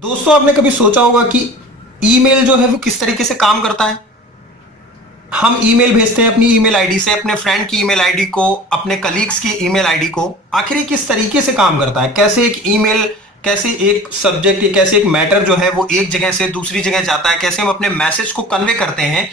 दोस्तों, आपने कभी सोचा होगा कि ईमेल जो है वो किस तरीके से काम करता है। हम ईमेल भेजते हैं अपनी ईमेल आईडी से अपने फ्रेंड की ईमेल आईडी को, अपने कलीग्स की ईमेल आईडी को। आखिर ये किस तरीके से काम करता है, कैसे एक ईमेल, कैसे एक सब्जेक्ट या कैसे एक मैटर जो है वो एक जगह से दूसरी जगह जाता है, कैसे हम अपने मैसेज को कन्वे करते हैं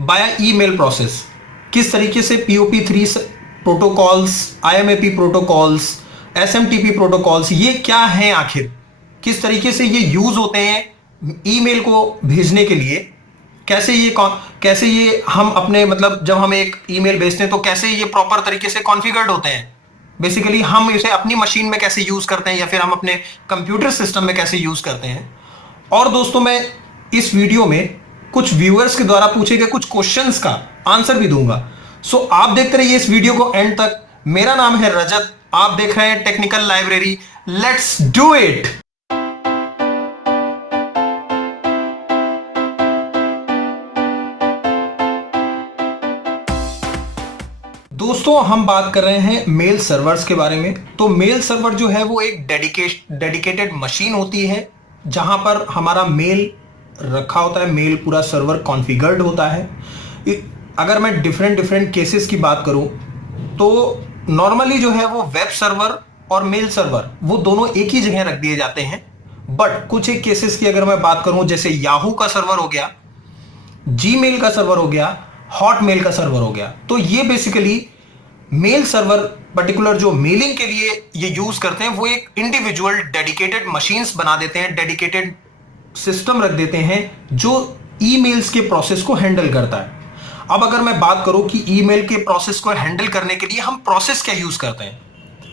बाया ईमेल प्रोसेस। किस तरीके से POP3 protocols, IMAP protocols, SMTP protocols, ये क्या हैं आखिर, किस तरीके से ये यूज होते हैं ईमेल को भेजने के लिए। कैसे ये हम अपने मतलब जब हम एक ईमेल भेजते हैं तो कैसे ये प्रॉपर तरीके से कॉन्फ़िगर्ड होते हैं। बेसिकली हम इसे अपनी मशीन में कैसे यूज करते हैं या फिर हम अपने कंप्यूटर सिस्टम में कैसे यूज करते हैं। और दोस्तों, मैं इस वीडियो में कुछ व्यूअर्स के द्वारा पूछे गए कुछ क्वेश्चंस का आंसर भी दूंगा। सो आप देखते रहिए इस वीडियो को एंड तक। मेरा नाम है रजत, आप देख रहे हैं technical library. Let's do it. दोस्तों, हम बात कर रहे हैं मेल सर्वर्स के बारे में। तो मेल सर्वर जो है वो एक डेडिकेटेड मशीन होती है जहां पर हमारा मेल रखा होता है, मेल पूरा सर्वर कॉन्फ़िगर्ड होता है। अगर मैं डिफरेंट केसेस की बात करूं तो नॉर्मली जो है वो वेब सर्वर और मेल सर्वर वो दोनों एक ही जगह रख दिए जाते हैं। बट कुछ एक केसेस की अगर मैं बात करूं, जैसे याहू का सर्वर हो गया, जीमेल का सर्वर हो गया, हॉटमेल का सर्वर हो गया, तो ये बेसिकली मेल सर्वर पर्टिकुलर जो मेलिंग के लिए ये यूज करते हैं वो एक इंडिविजुअल डेडिकेटेड मशीन्स बना देते हैं, डेडिकेटेड सिस्टम रख देते हैं जो ईमेल्स के प्रोसेस को हैंडल करता है। अब अगर मैं बात करूं कि ईमेल के प्रोसेस को हैंडल करने के लिए हम प्रोसेस क्या यूज करते हैं,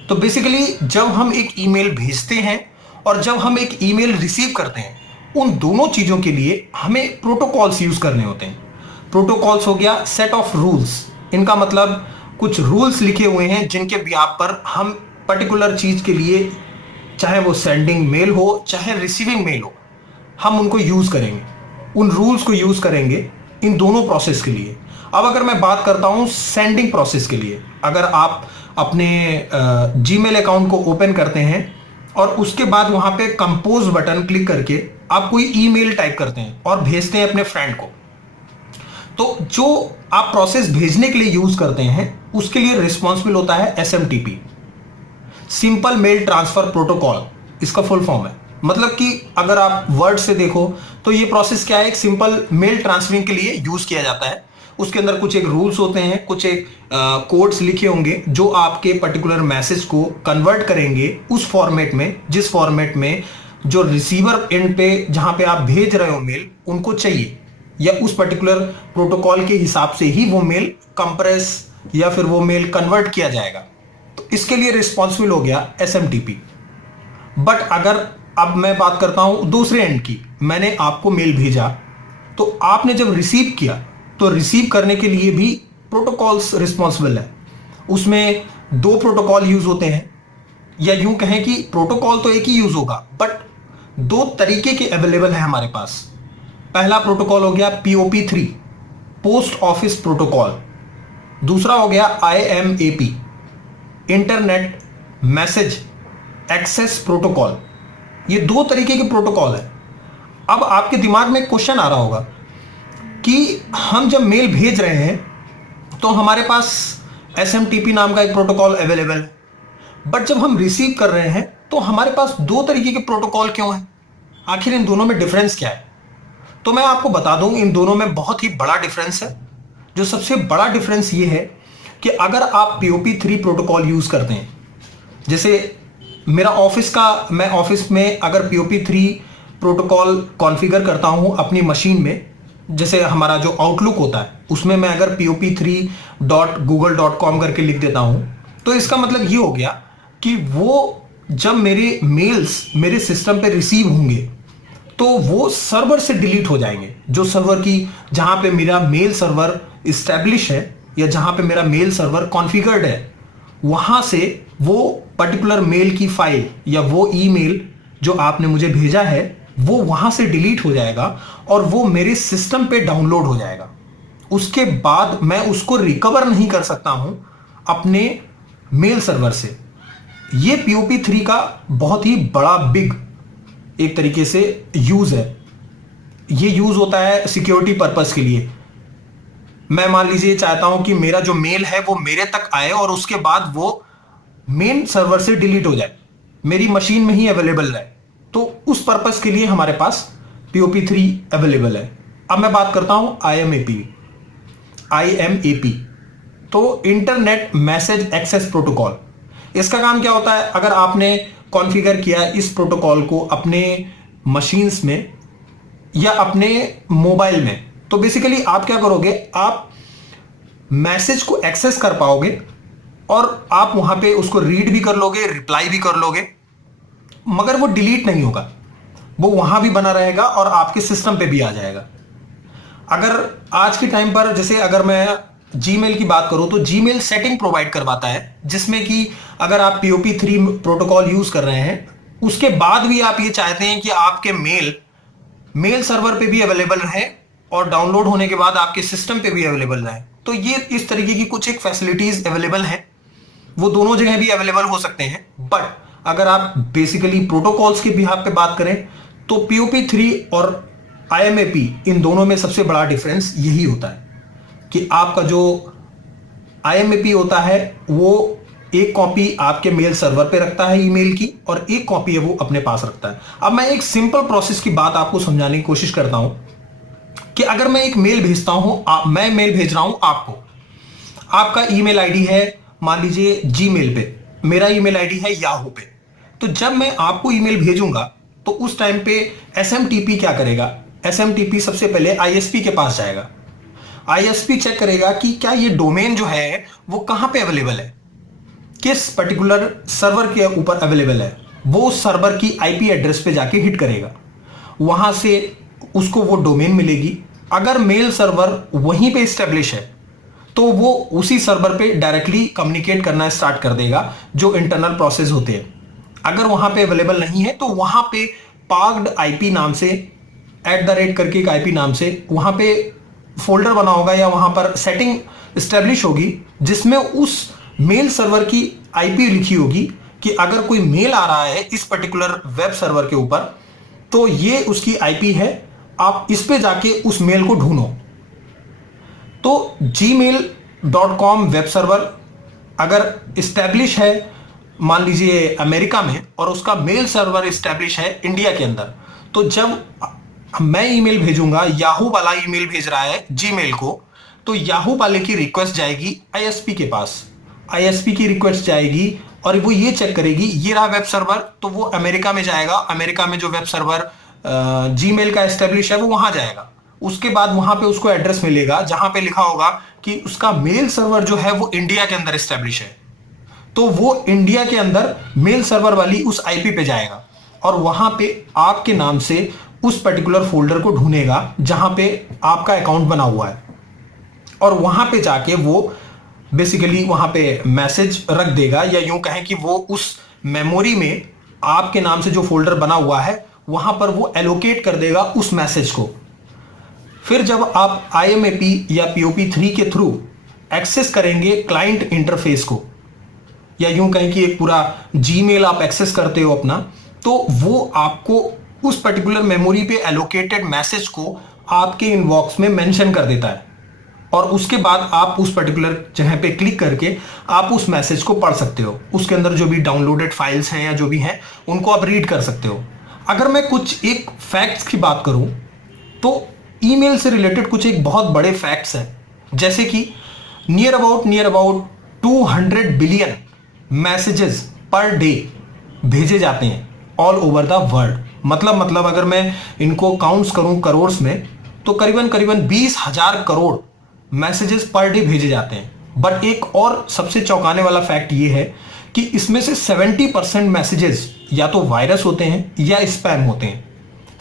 तो बेसिकली जब हम एक ईमेल भेजते हैं और जब हम एक ईमेल रिसीव करते हैं, उन दोनों चीजों के लिए हमें प्रोटोकॉल्स यूज करने होते हैं। प्रोटोकॉल्स हो गया सेट ऑफ रूल्स। इनका मतलब कुछ रूल्स लिखे हुए हैं जिनके बिहाफ पर हम पर्टिकुलर चीज के लिए, चाहे वो सेंडिंग मेल हो चाहे रिसीविंग मेल हो, हम उनको यूज करेंगे, उन रूल्स को यूज करेंगे इन दोनों प्रोसेस के लिए। अब अगर मैं बात करता हूं सेंडिंग प्रोसेस के लिए, अगर आप अपने जीमेल अकाउंट को ओपन करते हैं और उसके बाद वहां पे कंपोज बटन क्लिक करके आप कोई ईमेल टाइप करते हैं और भेजते हैं अपने फ्रेंड को, तो जो आप प्रोसेस भेजने के लिए यूज करते हैं उसके लिए रिस्पॉन्सिबल होता है SMTP, simple mail transfer protocol. इसका फुल फॉर्म है। मतलब कि अगर आप वर्ड से देखो तो ये प्रोसेस क्या है, एक सिंपल मेल ट्रांसफरिंग के लिए यूज किया जाता है। उसके अंदर कुछ एक रूल्स होते हैं, कुछ एक कोड्स लिखे होंगे जो आपके पर्टिकुलर मैसेज को कन्वर्ट करेंगे उस फॉर्मेट में जिस फॉर्मेट में जो रिसीवर एंड पे जहां पे आप भेज रहे हो मेल उनको चाहिए, या उस पर्टिकुलर प्रोटोकॉल के हिसाब से ही वो मेल कंप्रेस या फिर वो मेल कन्वर्ट किया जाएगा। तो इसके लिए रिस्पॉन्सिबल हो गया SMTP। बट अगर अब मैं बात करता हूं दूसरे एंड की, मैंने आपको मेल भेजा तो आपने जब रिसीव किया तो रिसीव करने के लिए भी प्रोटोकॉल्स रिस्पॉन्सिबल है। उसमें दो प्रोटोकॉल यूज होते हैं, या यूं कहें कि प्रोटोकॉल तो एक ही यूज होगा बट दो तरीके के अवेलेबल है हमारे पास। पहला प्रोटोकॉल हो गया POP3 पोस्ट ऑफिस प्रोटोकॉल, दूसरा हो गया IMAP internet message access protocol. ये दो तरीके के प्रोटोकॉल है। अब आपके दिमाग में क्वेश्चन आ रहा होगा कि हम जब मेल भेज रहे हैं तो हमारे पास SMTP नाम का एक प्रोटोकॉल अवेलेबल है, बट जब हम रिसीव कर रहे हैं तो हमारे पास दो तरीके के प्रोटोकॉल क्यों हैं? आखिर इन दोनों में डिफरेंस क्या है? तो मैं आपको बता दूं, इन दोनों में बहुत ही बड़ा डिफरेंस है। जो सबसे बड़ा डिफरेंस ये है कि अगर आप POP3 प्रोटोकॉल यूज करते हैं, जैसे मेरा मैं ऑफिस में अगर POP3 प्रोटोकॉल कॉन्फ़िगर करता हूं अपनी मशीन में, जैसे हमारा जो आउटलुक होता है उसमें मैं अगर POP3.google.com करके लिख देता हूं, तो इसका मतलब ये हो गया कि वो जब मेरे मेल्स मेरे सिस्टम पे रिसीव होंगे तो वो सर्वर से डिलीट हो जाएंगे। जो सर्वर की जहां पे मेरा मेल सर्वर इस्टेब्लिश है या जहां पे मेरा मेल सर्वर कॉन्फ़िगर्ड है, वहां से वो पर्टिकुलर मेल की फाइल या वो ईमेल जो आपने मुझे भेजा है वो वहां से डिलीट हो जाएगा और वो मेरे सिस्टम पे डाउनलोड हो जाएगा। उसके बाद मैं उसको रिकवर नहीं कर सकता हूं अपने मेल सर्वर से। ये POP3 का बहुत ही बड़ा बिग एक तरीके से यूज है। ये यूज होता है सिक्योरिटी पर्पस के लिए। मैं मान लीजिए चाहता हूं कि मेरा जो मेल है वो मेरे तक आए और उसके बाद वो मेन सर्वर से डिलीट हो जाए, मेरी मशीन में ही अवेलेबल रहे। तो उस पर्पस के लिए हमारे पास POP3 अवेलेबल है। अब मैं बात करता हूं IMAP। तो इंटरनेट मैसेज एक्सेस प्रोटोकॉल, इसका काम क्या होता है? अगर आपने कॉन्फ़िगर किया इस प्रोटोकॉल को अपने मशीन्स में या अपने मोबाइल में, तो बेसिकली आप क्या करोगे, आप मैसेज को एक्सेस कर पाओगे और आप वहां पे उसको रीड भी कर लोगे, रिप्लाई भी कर लोगे, मगर वो डिलीट नहीं होगा, वो वहां भी बना रहेगा और आपके सिस्टम पे भी आ जाएगा। अगर आज के टाइम पर जैसे अगर मैं जीमेल की बात करूं तो जीमेल सेटिंग प्रोवाइड करवाता है, जिसमें कि अगर आप POP3 प्रोटोकॉल यूज कर रहे हैं, उसके बाद भी आप ये चाहते हैं कि आपके मेल सर्वर पे भी अवेलेबल रहे और डाउनलोड होने के बाद आपके सिस्टम पे भी अवेलेबल रहे, तो ये इस तरीके की कुछ एक फैसिलिटीज अवेलेबल हैं। वो दोनों जगह भी अवेलेबल हो सकते हैं, बट अगर आप बेसिकली प्रोटोकॉल्स के बिहाफ पे बात करें तो POP3 और IMAP, इन दोनों में सबसे बड़ा डिफरेंस यही होता है कि आपका जो IMAP होता है वो एक कॉपी आपके मेल सर्वर पे रखता है ईमेल की, और एक कॉपी है वो अपने पास रखता है। अब मैं एक सिंपल प्रोसेस की बात आपको समझाने की कोशिश करता हूं कि अगर मैं एक मेल भेजता हूं, मैं मेल भेज रहा हूं आपको, आपका ईमेल आईडी है मान लीजिए जीमेल पे, मेरा ईमेल आईडी है याहू पे। तो जब मैं आपको ईमेल भेजूंगा तो उस टाइम पे SMTP क्या करेगा? SMTP सबसे पहले ISP के पास जाएगा। ISP चेक करेगा कि क्या ये डोमेन जो है वो कहां पे अवेलेबल है, किस पर्टिकुलर सर्वर के ऊपर अवेलेबल है। वो सर्वर की IP एड्रेस पे जाके हिट करेगा, वहां से उसको वो डोमेन मिलेगी। अगर मेल सर्वर वहीं पे स्टेब्लिश है तो वो उसी सर्वर पे डायरेक्टली कम्युनिकेट करना स्टार्ट कर देगा, जो इंटरनल प्रोसेस होते हैं। अगर वहां पे अवेलेबल नहीं है तो वहां पे पार्क्ड IP नाम से, @ करके एक IP नाम से वहां पे फोल्डर बना होगा या वहां पर सेटिंग स्टेब्लिश होगी, जिसमें उस मेल सर्वर की IP लिखी होगी कि अगर कोई मेल आ रहा है इस पर्टिकुलर वेब सर्वर के ऊपर तो ये उसकी IP है, आप इस पे जाके उस मेल को ढूंढो। तो gmail.com वेब सर्वर अगर स्टैब्लिश है मान लीजिए अमेरिका में और उसका मेल सर्वर स्टैब्लिश है इंडिया के अंदर, तो जब मैं ईमेल भेजूंगा, याहू वाला ईमेल भेज रहा है जीमेल को, तो याहू वाले की रिक्वेस्ट जाएगी ISP के पास, ISP की रिक्वेस्ट जाएगी और वो ये चेक करेगी ये रहा वेब सर्वर, तो वो अमेरिका में जाएगा, अमेरिका में जो वेब सर्वर जीमेल का एस्टेब्लिश है वो वहां जाएगा। उसके बाद वहां पे उसको एड्रेस मिलेगा जहां पे लिखा होगा कि उसका मेल सर्वर जो है वो इंडिया के अंदर एस्टेब्लिश है, तो वो इंडिया के अंदर मेल सर्वर वाली उस IP पे जाएगा और वहां पे आपके नाम से उस पर्टिकुलर फोल्डर को ढूंढेगा जहां पे आपका अकाउंट बना हुआ है, और वहां पे जाके वो बेसिकली वहां पे मैसेज रख देगा, या यूं कहें कि वो उस मेमोरी में आपके नाम से जो फोल्डर बना हुआ है वहां पर वो एलोकेट कर देगा उस मैसेज को। फिर जब आप IMAP या POP3 के थ्रू एक्सेस करेंगे क्लाइंट इंटरफेस को, या यूं कहें कि एक पूरा जीमेल आप एक्सेस करते हो अपना, तो वो आपको उस पर्टिकुलर मेमोरी पे एलोकेटेड मैसेज को आपके इनबॉक्स में मेंशन कर देता है, और उसके बाद आप उस पर्टिकुलर जगह पे क्लिक करके आप उस मैसेज को पढ़ सकते हो। उसके अंदर जो भी डाउनलोडेड फाइल्स हैं या जो भी हैं उनको आप रीड कर सकते हो। अगर मैं कुछ एक फैक्ट्स की बात करूं तो ईमेल से रिलेटेड कुछ एक बहुत बड़े फैक्ट्स हैं, जैसे कि near about 200 billion messages per day भेजे जाते हैं ऑल ओवर द वर्ल्ड। मतलब अगर मैं इनको काउंट्स करूं करोड़्स में, तो करीबन 20,000 करोड़ मैसेजेस पर डे भेजे जाते हैं। बट एक और सबसे चौंकाने वाला फैक्ट ये है कि इसमें से 70% मैसेजेस या तो वायरस होते हैं या स्पैम होते हैं।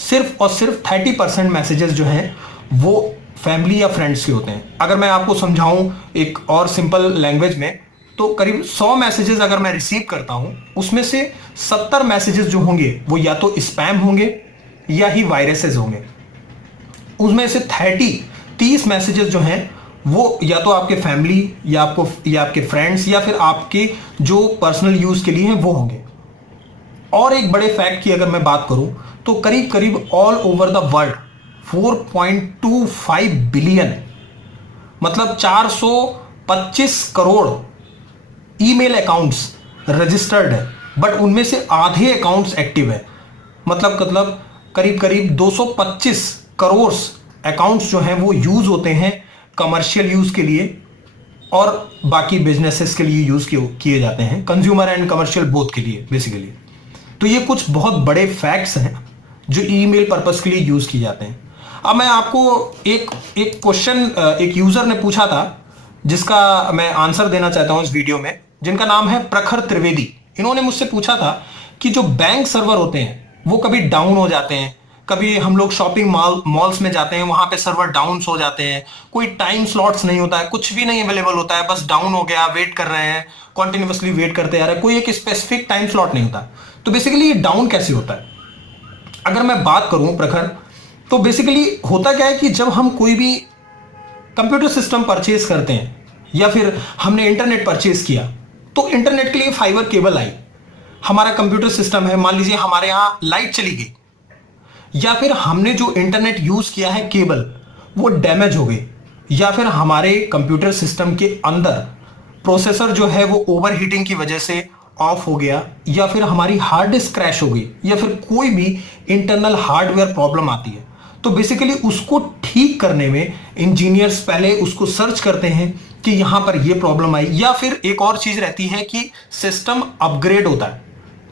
सिर्फ और सिर्फ 30% मैसेजेस जो हैं वो फैमिली या फ्रेंड्स के होते हैं। अगर मैं आपको समझाऊं एक और सिंपल लैंग्वेज में, तो करीब 100 मैसेजेस अगर मैं रिसीव करता हूं, उसमें से 70 मैसेजेस जो होंगे वो या तो स्पैम होंगे या ही वायरसेस होंगे। उसमें से 30 मैसेजेस जो हैं वो या तो आपके फैमिली या आपके फ्रेंड्स या फिर आपके जो पर्सनल यूज के लिए हैं वो होंगे। और एक बड़े फैक्ट की अगर मैं बात करूं तो करीब करीब all over the world 4.25 billion, मतलब 425 करोड़ ईमेल अकाउंट्स रजिस्टर्ड है, बट उनमें से आधे अकाउंट्स एक्टिव है। मतलब करीब करीब 225 करोड़ अकाउंट्स जो हैं वो यूज होते हैं कमर्शियल यूज के लिए, और बाकी बिजनेसेस के लिए यूज किए जाते हैं, कंज्यूमर एंड कमर्शियल बोथ के लिए बेसिकली। तो ये कुछ बहुत बड़े फैक्ट्स हैं जो ईमेल पर्पस के लिए यूज किए जाते हैं। अब मैं आपको एक क्वेश्चन एक यूजर ने पूछा था जिसका मैं आंसर देना चाहता हूं इस वीडियो में, जिनका नाम है प्रखर त्रिवेदी। इन्होंने मुझसे पूछा था कि जो बैंक सर्वर होते हैं वो कभी डाउन हो जाते हैं, कभी हम लोग शॉपिंग मॉल्स में जाते हैं, वहां पे सर्वर डाउन हो जाते हैं, कोई टाइम स्लॉट्स नहीं होता है, कुछ भी नहीं अवेलेबल होता है, बस डाउन हो गया, वेट कर रहे हैं, कॉन्टिन्यूसली वेट करते आ रहे हैं, कोई एक स्पेसिफिक टाइम स्लॉट नहीं होता। तो बेसिकली ये डाउन कैसे होता है? अगर मैं बात करूं प्रखर, तो बेसिकली होता क्या है कि जब हम कोई भी कंप्यूटर सिस्टम परचेज करते हैं या फिर हमने इंटरनेट परचेज किया, तो इंटरनेट के लिए फाइबर केबल आई, हमारा कंप्यूटर सिस्टम है, मान लीजिए हमारे यहां लाइट चली गई, या फिर हमने जो इंटरनेट यूज किया है केबल वो डैमेज हो गई, या फिर हमारे कंप्यूटर सिस्टम के अंदर प्रोसेसर जो है वो ओवरहीटिंग की वजह से ऑफ हो गया, या फिर हमारी हार्ड डिस्क क्रैश हो गई, या फिर कोई भी इंटरनल हार्डवेयर प्रॉब्लम आती है, तो बेसिकली उसको ठीक करने में इंजीनियर्स पहले उसको सर्च करते हैं कि यहां पर ये प्रॉब्लम आई, या फिर एक और चीज रहती है कि सिस्टम अपग्रेड होता है।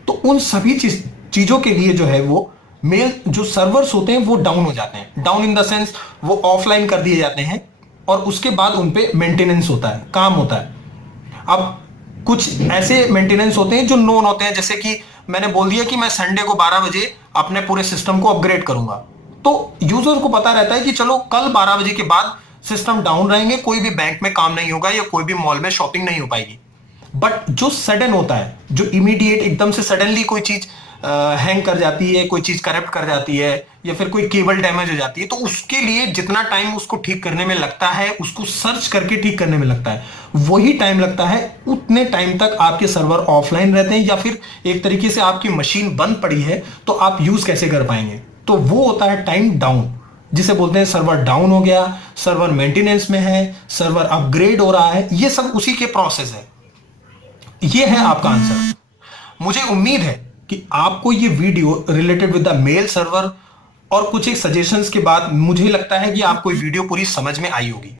तो उन सभी चीजों के लिए जो है वो मेल जो सर्वर्स होते हैं वो डाउन हो जाते हैं, डाउन इन द सेंस वो ऑफलाइन कर दिए जाते हैं, और उसके बाद उन पे मेंटेनेंस होता है, काम होता है। अब कुछ ऐसे मेंटेनेंस होते हैं जो नोन होते हैं, जैसे कि मैंने बोल दिया कि मैं संडे को 12 बजे अपने पूरे सिस्टम को अपग्रेड करूंगा, तो यूजर को पता रहता है कि चलो कल 12 बजे के बाद सिस्टम डाउन रहेंगे, कोई भी बैंक में काम नहीं होगा या कोई भी मॉल में शॉपिंग नहीं हो पाएगी। बट जो सडन होता है, जो इमीडिएट एकदम से सडनली कोई चीज हैंग कर जाती है, कोई चीज करप्ट कर जाती है, या फिर कोई केबल डैमेज हो जाती है, तो उसके लिए जितना टाइम उसको ठीक करने में लगता है, उसको सर्च करके ठीक करने में लगता है, वही टाइम लगता है, उतने टाइम तक आपके सर्वर ऑफलाइन रहते हैं, या फिर एक तरीके से आपकी मशीन बंद पड़ी है तो आप यूज कैसे कर पाएंगे। तो वो होता है टाइम डाउन, जिसे बोलते हैं सर्वर डाउन हो गया, सर्वर मेंटेनेंस में है, सर्वर अपग्रेड हो रहा है, ये सब उसी के प्रोसेस है। ये है आपका आंसर। मुझे उम्मीद है कि आपको ये video related with the mail server और कुछ एक सजेशंस के बाद मुझे लगता है कि आपको ये वीडियो पूरी समझ में आई होगी।